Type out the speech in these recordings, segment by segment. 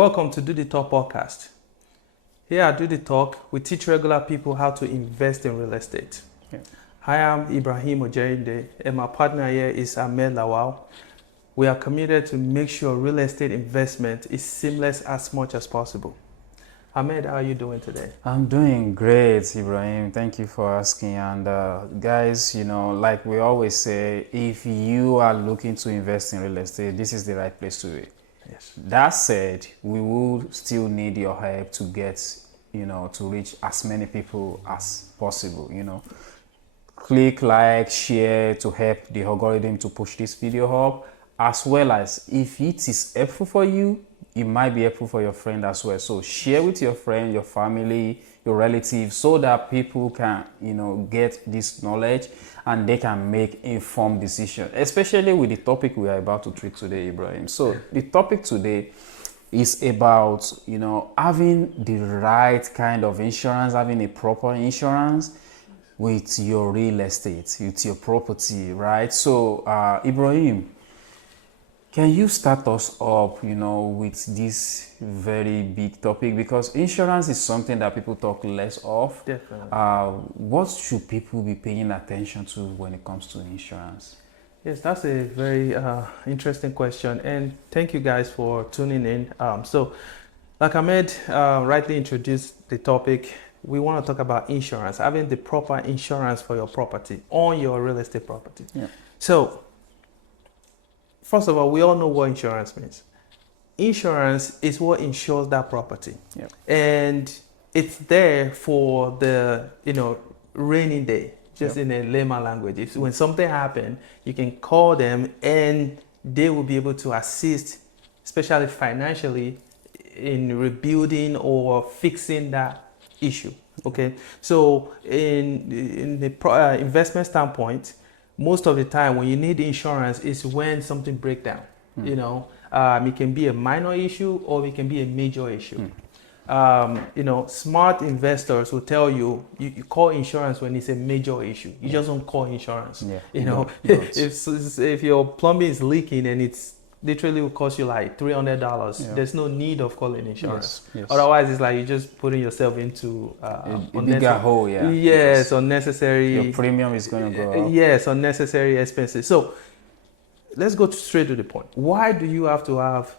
Welcome to Do the Talk podcast. Here at Do the Talk, we teach regular people how to invest in real estate. Yeah. Hi, I'm Ibrahim and my partner here is Ahmed Lawal. We are committed to make sure real estate investment is seamless as much as possible. Ahmed, how are you doing today? I'm doing great, Ibrahim. Thank you for asking. And guys, like we always say, if you are looking to invest in real estate, this is the right place to be. Yes. That said, we will still need your help to get, to reach as many people as possible. Click like, share to help the algorithm to push this video up, as well as if it is helpful for you, it might be helpful for your friend as well. So share with your friend, your family, your relatives, so that people can, get this knowledge and they can make informed decisions, especially with the topic we are about to treat today, Ibrahim. So the topic today is about, having the right kind of insurance, having a proper insurance with your real estate, with your property, right? So, Ibrahim, can you start us up, with this very big topic? Because insurance is something that people talk less of. Definitely. What should people be paying attention to when it comes to insurance? Yes, that's a very interesting question. And thank you guys for tuning in. So, like Ahmed rightly introduced the topic, we want to talk about insurance, having the proper insurance for your property, on your real estate property. Yeah. So, first of all, we all know what insurance means. Insurance is what insures that property. Yeah. And it's there for the, rainy day, just Yep. in a layman language. If when something happens, you can call them and they will be able to assist, especially financially, in rebuilding or fixing that issue. Okay. So in the investment standpoint, most of the time when you need insurance is when something breaks down. It can be a minor issue or it can be a major issue. Smart investors will tell you, you call insurance when it's a major issue. You just don't call insurance. Yeah. If your plumbing is leaking and it's literally will cost you like $300, there's no need of calling insurance. Yes. Otherwise, it's like you're just putting yourself into a bigger hole. Yeah. Yes, Because unnecessary. your premium is going to go up. Yes, unnecessary expenses. So let's go straight to the point. Why do you have to have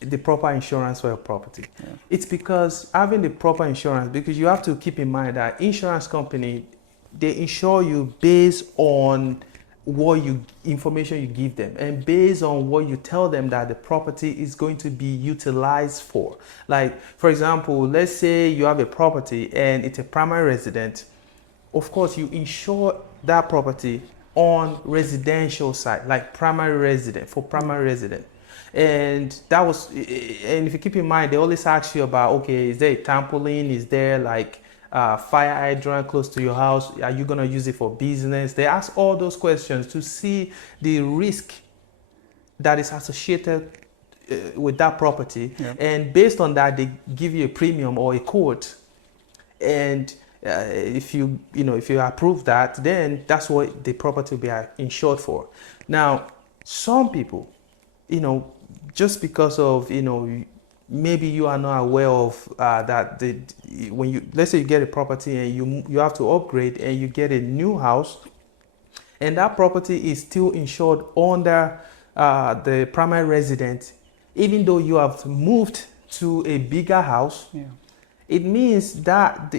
the proper insurance for your property? Yeah. It's because having the proper insurance, because you have to keep in mind that insurance company, they insure you based on what information you give them and based on what you tell them that the property is going to be utilized for. Like, for example, let's say you have a property and it's a primary residence. Of course, you insure that property on residential side, like primary resident, for primary resident. And if you keep in mind, they always ask you about, okay, is there a trampoline? Is there like fire hydrant close to your house? Are you going to use it for business? They ask all those questions to see the risk that is associated with that property. Yeah. And based on that, they give you a premium or a quote. And if you approve that, then that's what the property will be insured for. Now, some people, just because of, maybe you are not aware of that let's say you get a property and you have to upgrade and you get a new house and that property is still insured under the primary resident, even though you have moved to a bigger house. Yeah. It means that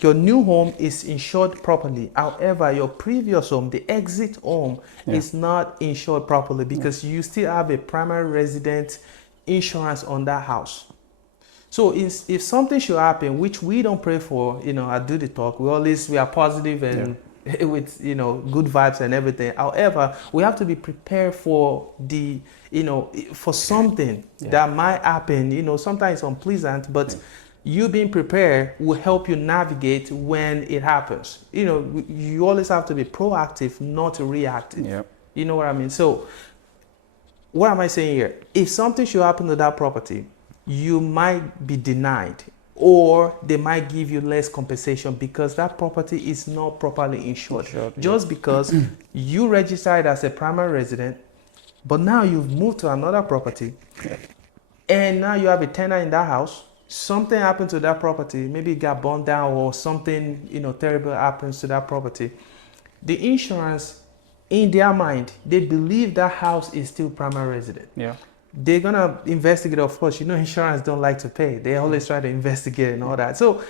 your new home is insured properly. However, your previous home, the exit home, is not insured properly because you still have a primary resident insurance on that house. So if something should happen, which we don't pray for, I do the talk, we are positive and with good vibes and everything. However, we have to be prepared for for something that might happen. Sometimes it's unpleasant, but you being prepared will help you navigate when it happens. You always have to be proactive, not reactive. Yep. You know what I mean? So what am I saying here? If something should happen to that property, you might be denied or they might give you less compensation because that property is not properly insured. Just because you registered as a primary resident, but now you've moved to another property and now you have a tenant in that house. Something happened to that property. Maybe it got burned down or something, terrible happens to that property. The insurance, in their mind, they believe that house is still primary resident. Yeah. They're gonna investigate, of course. Insurance don't like to pay. They always try to investigate and all that. So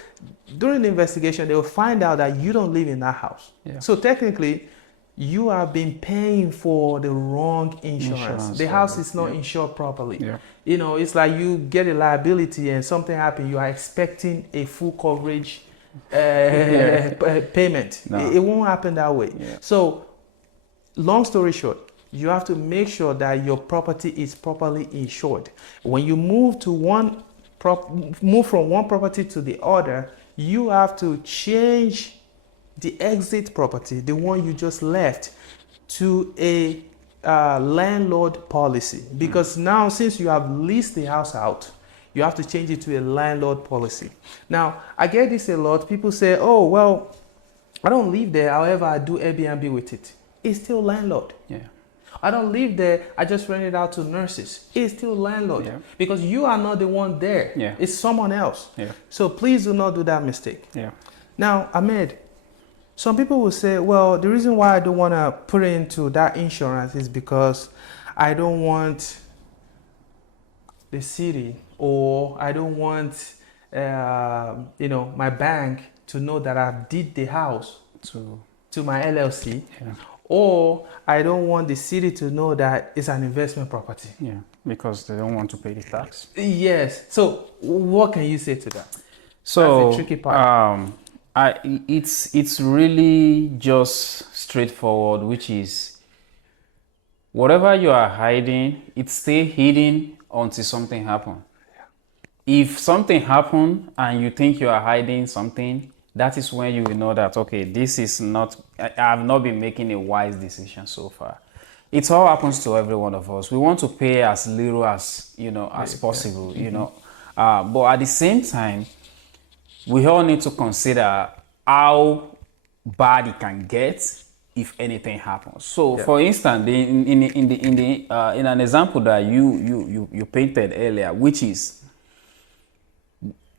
during the investigation, they will find out that you don't live in that house. Yeah. So technically, you have been paying for the wrong insurance. The house is not insured properly. Yeah. It's like you get a liability and something happened. You are expecting a full coverage payment. No. It won't happen that way. Yeah. So, long story short, you have to make sure that your property is properly insured. When you move from one property to the other, you have to change the exit property, the one you just left, to a landlord policy. Because now, since you have leased the house out, you have to change it to a landlord policy. Now, I get this a lot. People say, oh, well, I don't live there. However, I do Airbnb with it. It's still landlord. Yeah. I don't live there. I just rent it out to nurses. It's still landlord. Yeah. Because you are not the one there. Yeah. It's someone else. Yeah. So please do not do that mistake. Yeah. Now, Ahmed, some people will say, well, the reason why I don't want to put into that insurance is because I don't want the city, or I don't want, my bank to know that I did the house to my LLC. Yeah. Or I don't want the city to know that it's an investment property. Yeah, because they don't want to pay the tax. Yes. So what can you say to that? So that's the tricky part. It's really just straightforward, which is whatever you are hiding, it stay hidden until something happens. Yeah. If something happened and you think you are hiding something, that is when you will know that, okay, this is not, I have not been making a wise decision so far. It all happens to every one of us. We want to pay as little as, as possible, but at the same time, we all need to consider how bad it can get if anything happens. So, for instance, in an example that you painted earlier, which is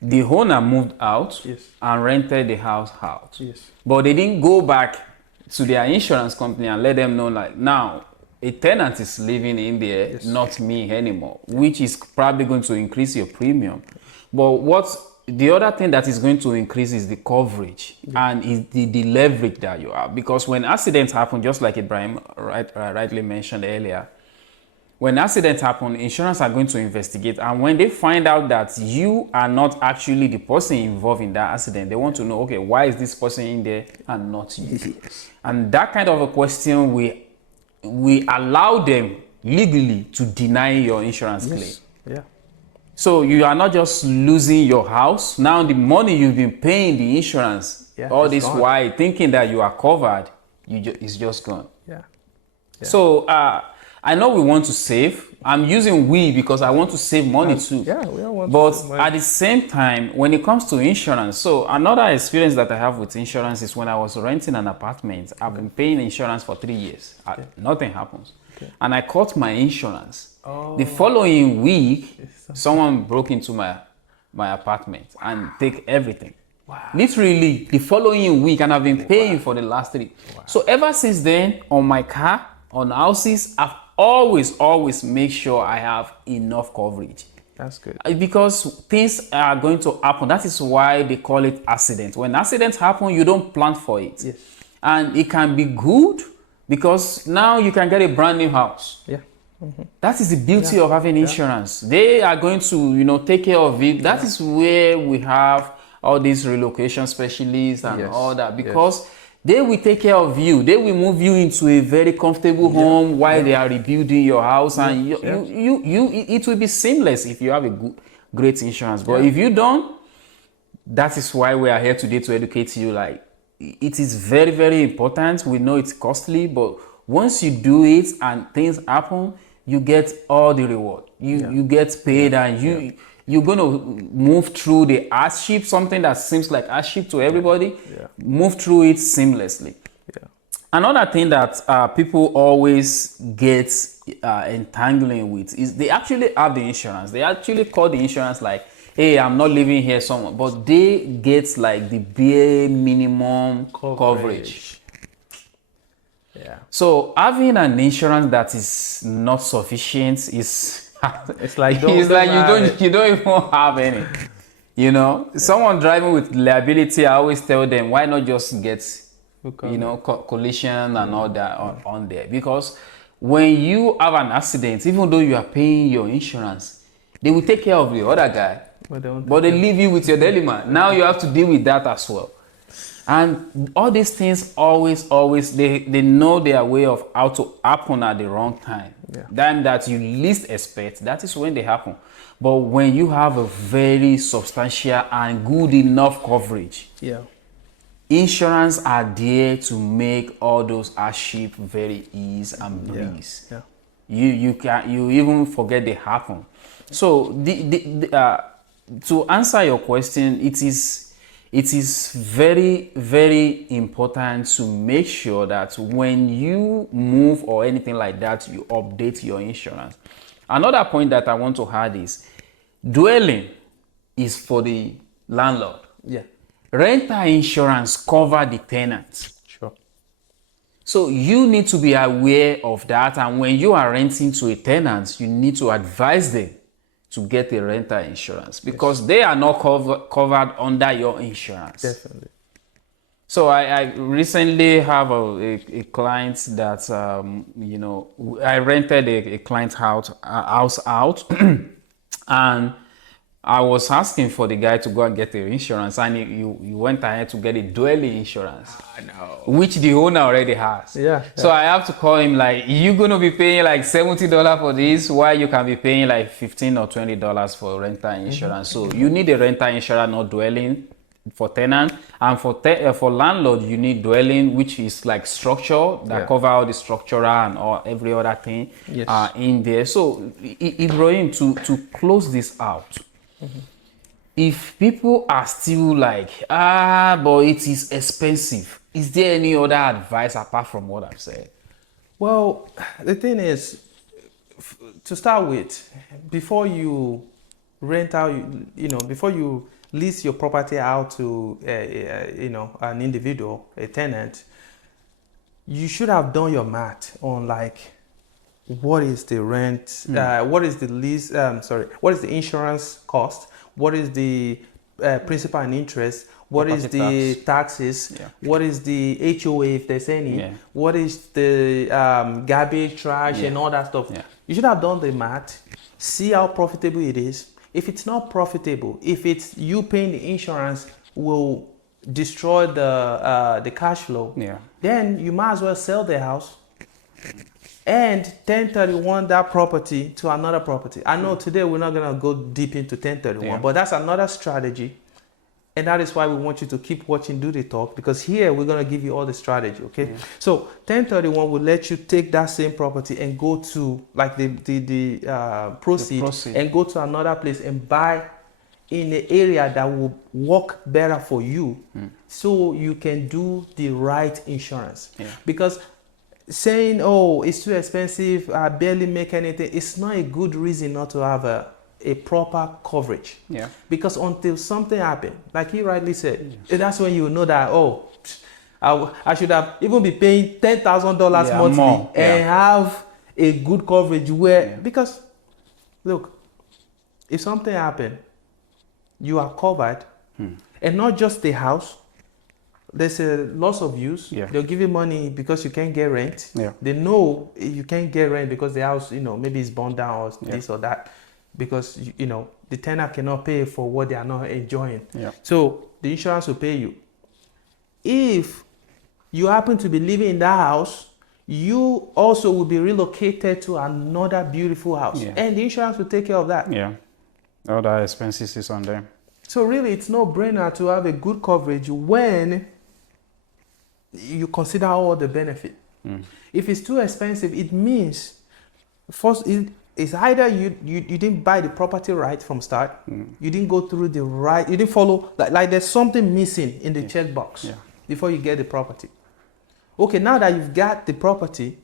the owner moved out and rented the house out. Yes. But they didn't go back to their insurance company and let them know, like, now a tenant is living in there, not me anymore, which is probably going to increase your premium. But the other thing that is going to increase is the coverage and is the leverage that you have. Because when accidents happen, just like Ibrahim rightly mentioned earlier, when accidents happen, insurance are going to investigate. And when they find out that you are not actually the person involved in that accident, they want to know, okay, why is this person in there and not you? Yes. And that kind of a question, we allow them legally to deny your insurance claim. Yeah. So you are not just losing your house. Now the money you've been paying the insurance, all this while thinking that you are covered, it's just gone. Yeah. So I know we want to save. I'm using we because I want to save money too. Yeah, we all want to save money. But at the same time, when it comes to insurance, so another experience that I have with insurance is when I was renting an apartment. I've been paying insurance for 3 years. Nothing happens. Okay. And I caught my insurance. The following week, someone broke into my apartment and take everything. Wow. Literally the following week, and I've been paying for the last 3. Wow. So ever since then, on my car, on houses, I've always make sure I have enough coverage. That's good. Because things are going to happen. That is why they call it accident. When accidents happen, you don't plan for it. Yes. And it can be good because now you can get a brand new house. Yeah. Mm-hmm. That is the beauty of having insurance. They are going to, take care of it. That is where we have all these relocation specialists and all that, because they will take care of you. They will move you into a very comfortable home while they are rebuilding your house, and it will be seamless if you have a great insurance. But if you don't, that is why we are here today, to educate you. Like, it is very, very important. We know it's costly, but once you do it and things happen, you get all the reward. You get paid, and you're going to move through the hardship, something that seems like hardship to everybody, move through it seamlessly. Yeah. Another thing that people always get entangling with is they actually have the insurance. They actually call the insurance like, hey, I'm not living here somewhere, but they get like the bare minimum coverage. Yeah. So having an insurance that is not sufficient is It's like you don't even have any. You know, someone driving with liability, I always tell them, why not just get collision and all that on there? Because when you have an accident, even though you are paying your insurance, they will take care of the other guy, but they leave you with your dilemma. Now you have to deal with that as well. And all these things always they know their way of how to happen at the wrong time. Time that you least expect, that is when they happen. But when you have a very substantial and good enough coverage, insurance are there to make all those hardship very easy and breeze. You even forget they happen. So to answer your question, it is very, very important to make sure that when you move or anything like that, you update your insurance. Another point that I want to add is dwelling is for the landlord. Rental insurance cover the tenant. So you need to be aware of that, and when you are renting to a tenant, you need to advise them to get a rental insurance because they are not covered under your insurance. Definitely. So I recently have a client that I rented a client's house out and I was asking for the guy to go and get the insurance, and you went ahead to get a dwelling insurance, which the owner already has. So I have to call him like, you're gonna be paying like $70 for this, while you can be paying like $15 or $20 for rental insurance. So you need a rental insurance, not dwelling for tenant, and for landlord you need dwelling, which is like structure that cover all the structural and all every other thing in there. So Ibrahim, to close this out. If people are still like, but it is expensive, is there any other advice apart from what I've said? Well, the thing is, to start with, before you rent out, before you lease your property out to, an individual, a tenant, you should have done your math on like, what is the rent, what is the lease, what is the insurance cost, what is the principal and interest, what is the taxes, what is the HOA if there's any, what is the garbage, trash and all that stuff. You should have done the math, see how profitable it is. If it's not profitable, if it's you paying the insurance will destroy the cash flow, then you might as well sell the house and 1031 that property to another property. I know today we're not going to go deep into 1031, but that's another strategy. And that is why we want you to keep watching Do the Talk, because here we're going to give you all the strategy, okay? So 1031 will let you take that same property and go to like the proceed and go to another place and buy in the area that will work better for you, so you can do the right insurance. Because saying, oh, it's too expensive, I barely make anything, it's not a good reason not to have a proper coverage. Because until something happens, like he rightly said, that's when you know that, oh, I should have even be paying $10,000 monthly and have a good coverage where, because look, if something happens, you are covered, and not just the house. There's a loss of use. They'll give you money because you can't get rent. They know you can't get rent because the house, maybe it's burned down or this or that, because the tenant cannot pay for what they are not enjoying. So the insurance will pay you. If you happen to be living in that house, you also will be relocated to another beautiful house, and the insurance will take care of that. All the expenses is on them. So really, it's no brainer to have a good coverage when you consider all the benefit. If it's too expensive, it means first it's either you didn't buy the property right from start, you didn't go through the right, you didn't follow, like there's something missing in the checkbox before you get the property. Okay, now that you've got the property,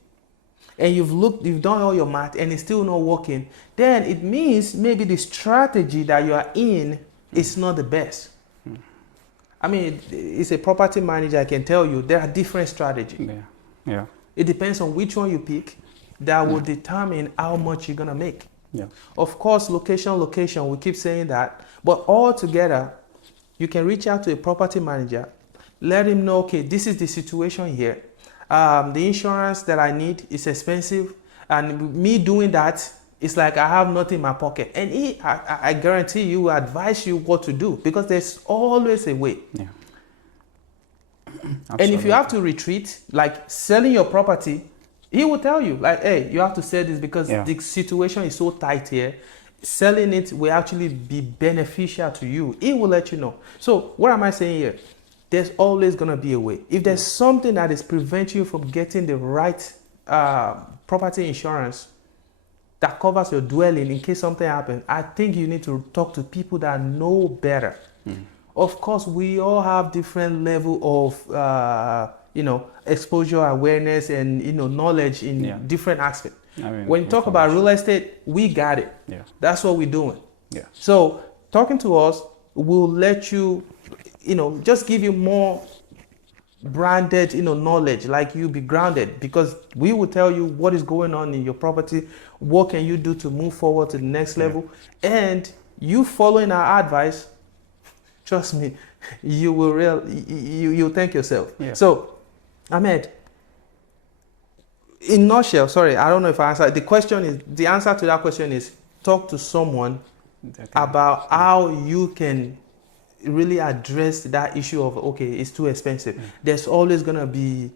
and you've done all your math and it's still not working, then it means maybe the strategy that you are in is not the best. I mean, it's a property manager, I can tell you, there are different strategies. Yeah. Yeah. It depends on which one you pick that will determine how much you're gonna make. Yeah. Of course, location, we keep saying that, but all together, you can reach out to a property manager, let him know, okay, this is the situation here. The insurance that I need is expensive, and me doing that, it's like I have nothing in my pocket. And I guarantee you, will advise you what to do, because there's always a way. Yeah. And if you have to retreat, like selling your property, he will tell you, like, hey, you have to sell this because the situation is so tight here. Selling it will actually be beneficial to you. He will let you know. So what am I saying here? There's always going to be a way. If there's something that is preventing you from getting the right property insurance that covers your dwelling in case something happens, I think you need to talk to people that know better. Of course, we all have different level of exposure, awareness, and knowledge in different aspects. I mean, when you talk about real estate, we got it. Yeah. That's what we're doing. Yeah. So talking to us will let you, just give you more branded, knowledge, like you be grounded, because we will tell you what is going on in your property, what can you do to move forward to the next level, and you following our advice, trust me, you'll thank yourself. Yeah. So, Ahmed, in nutshell, sorry, I don't know if I answered. The answer to that question is talk to someone about how you can really address that issue of, okay, it's too expensive. There's always going to be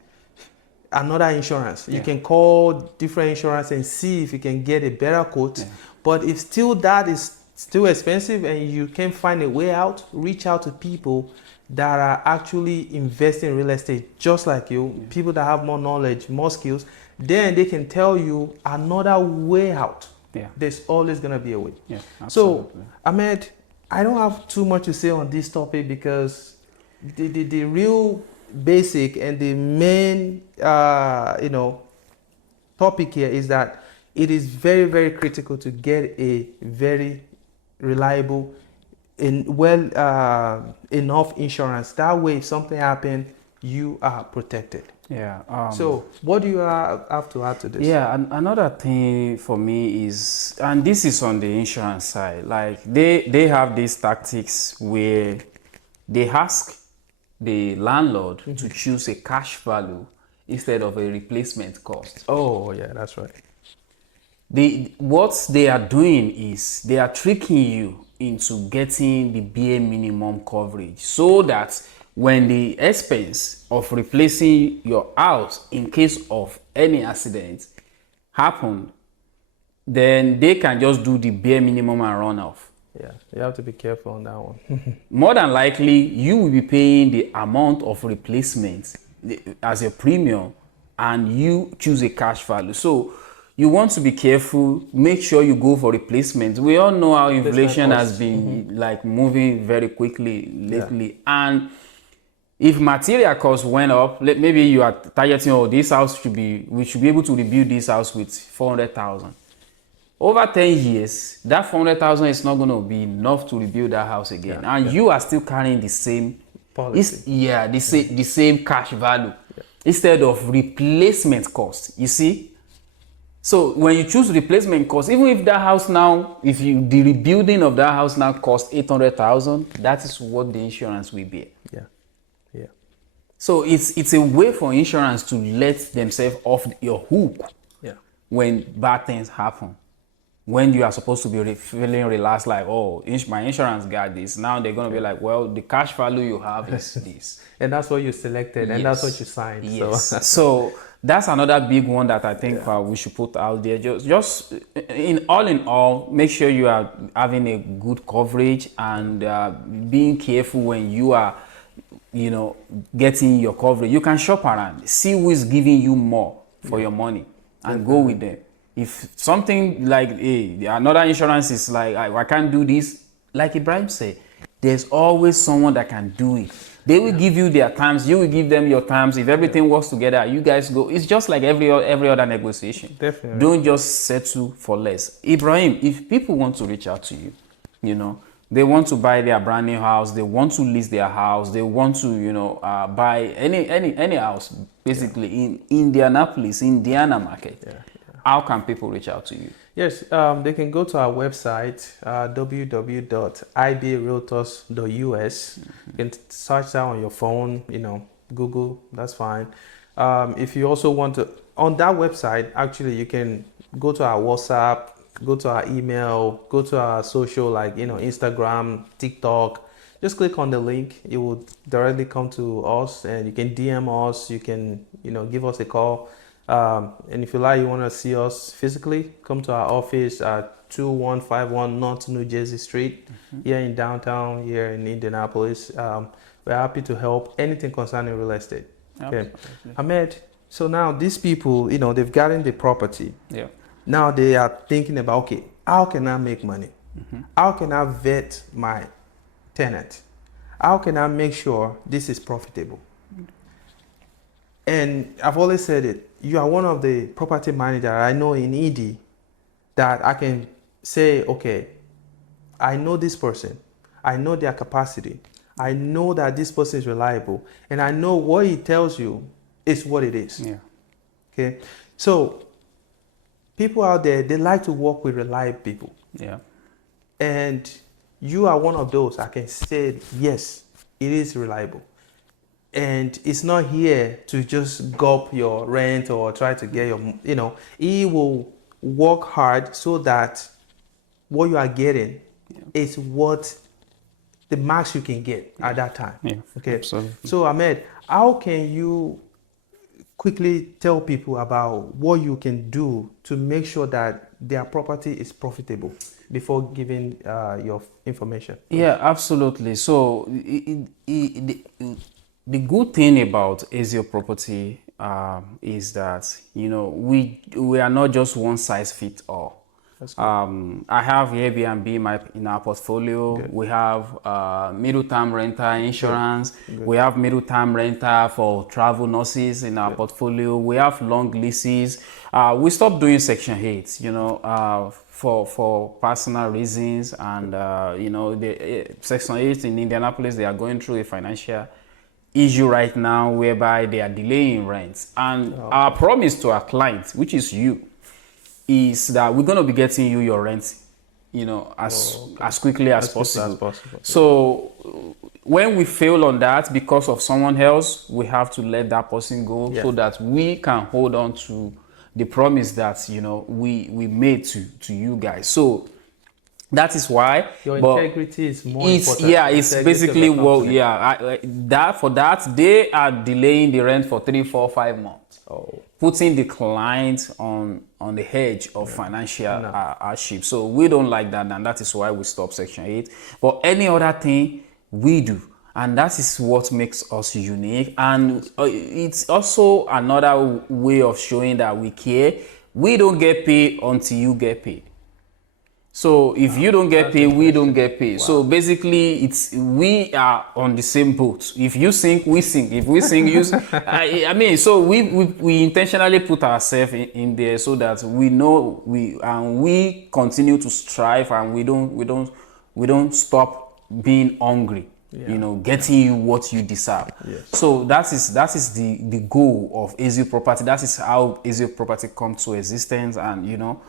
another insurance. You can call different insurance and see if you can get a better quote. But if still that is still expensive and you can't find a way out, reach out to people that are actually investing in real estate just like you, people that have more knowledge, more skills. Then they can tell you another way out. There's always going to be a way. So, Ahmed, I don't have too much to say on this topic, because the real basic and the main topic here is that it is very, very critical to get a very reliable and enough insurance. That way, if something happens, you are protected. So what do you have to add to this? Another thing for me is, and this is on the insurance side, like they have these tactics where they ask the landlord to choose a cash value instead of a replacement cost. Oh yeah, that's right. What they are doing is they are tricking you into getting the bare minimum coverage, so that when the expense of replacing your house in case of any accident happen, then they can just do the bare minimum and run off. Yeah, you have to be careful on that one. More than likely, you will be paying the amount of replacement as a premium, and you choose a cash value. So you want to be careful, make sure you go for replacement. We all know how inflation has been like moving very quickly lately. And if material costs went up, maybe you are targeting, we should be able to rebuild this house with 400,000. Over 10 years, that 400,000 is not going to be enough to rebuild that house again. You are still carrying the same policy. The same cash value instead of replacement cost. You see? So when you choose replacement cost, even if that house now, the rebuilding of that house now costs 800,000, that is what the insurance will be. So it's a way for insurance to let themselves off your hook when bad things happen. When you are supposed to be feeling relaxed, like, oh, my insurance got this. Now they're going to be like, well, the cash value you have is this. And that's what you selected, and that's what you signed. Yes. So that's another big one that I think we should put out there. Just in all, make sure you are having a good coverage and being careful when you are getting your coverage. You can shop around, see who is giving you more for your money, and go with them. If something like another insurance is like, I can't do this, like Ibrahim said, there's always someone that can do it. They will give you their terms, you will give them your terms. If everything works together, you guys go. It's just like every other negotiation. Definitely. Don't just settle for less. Ibrahim, if people want to reach out to you, you know, they want to buy their brand new house, they want to lease their house, they want to, you know, buy any house, basically in Indianapolis, Indiana market. How can people reach out to you? Yes, they can go to our website, www.ibrealtors.us. You can search that on your phone, you know, Google, that's fine. If you also want to, on that website, actually, you can go to our WhatsApp, go to our email, go to our social, like, you know, Instagram, TikTok. Just click on the link. It will directly come to us, and you can DM us. You can, you know, give us a call. And if you like, you want to see us physically, come to our office at 2151 North New Jersey Street, here in downtown, here in Indianapolis. We're happy to help anything concerning real estate. Okay. Ahmed, so now these people, you know, they've gotten the property. Yeah. Now they are thinking about, okay, how can I make money? How can I vet my tenant? How can I make sure this is profitable? And I've always said it, you are one of the property managers I know in ED that I can say, okay, I know this person, I know their capacity, I know that this person is reliable, and I know what he tells you is what it is. Yeah. Okay. So people out there, they like to work with reliable people. Yeah. And you are one of those. I can say, yes, it is reliable. And it's not here to just gulp your rent or try to get your, you know, he will work hard so that what you are getting is what the max you can get at that time. Yeah, okay. Absolutely. So Ahmed, how can you quickly tell people about what you can do to make sure that their property is profitable before giving your information? Yeah, absolutely. So the good thing about Azure Property is that, you know, we are not just one size fits all. I have Airbnb in our portfolio. Good. We have middle term rental insurance. Good. We have middle term rental for travel nurses in our portfolio. We have long leases. We stopped doing Section 8, you know, for personal reasons, and you know, the Section 8 in Indianapolis, they are going through a financial issue right now whereby they are delaying rents. And our promise to our clients, which is you, is that we're going to be getting you your rent, you know, as quickly as possible. So when we fail on that because of someone else, we have to let that person go, so that we can hold on to the promise that, you know, we made to you guys. So that is why your integrity is more important. Yeah, it's basically that they are delaying the rent for 3, 4, 5 months. Putting the client on the edge of financial hardship. So we don't like that, and that is why we stop Section 8. But any other thing we do, and that is what makes us unique. And it's also another way of showing that we care. We don't get paid until you get paid. So if you don't get paid, we don't get paid. So basically, we are on the same boat. If you sink, we sink. If we sink, you sink. I mean, so we intentionally put ourselves in there so that we know we continue to strive, and we don't stop being hungry. You know, getting you what you deserve. So that is the goal of Azure Property. That is how Azure Property comes to existence, and you know.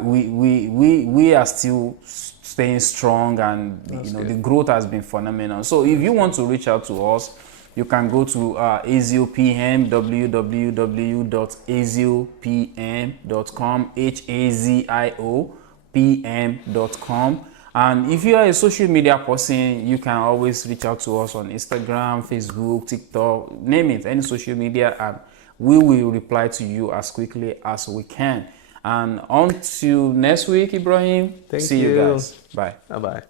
We are still staying strong, and you know, the growth has been phenomenal. So if you want to reach out to us, you can go to Azure PM, www.aziopm.com, HAZIOPM.com. And if you are a social media person, you can always reach out to us on Instagram, Facebook, TikTok, name it, any social media, and we will reply to you as quickly as we can. And until next week, Ibrahim, see you guys. Bye. Bye-bye.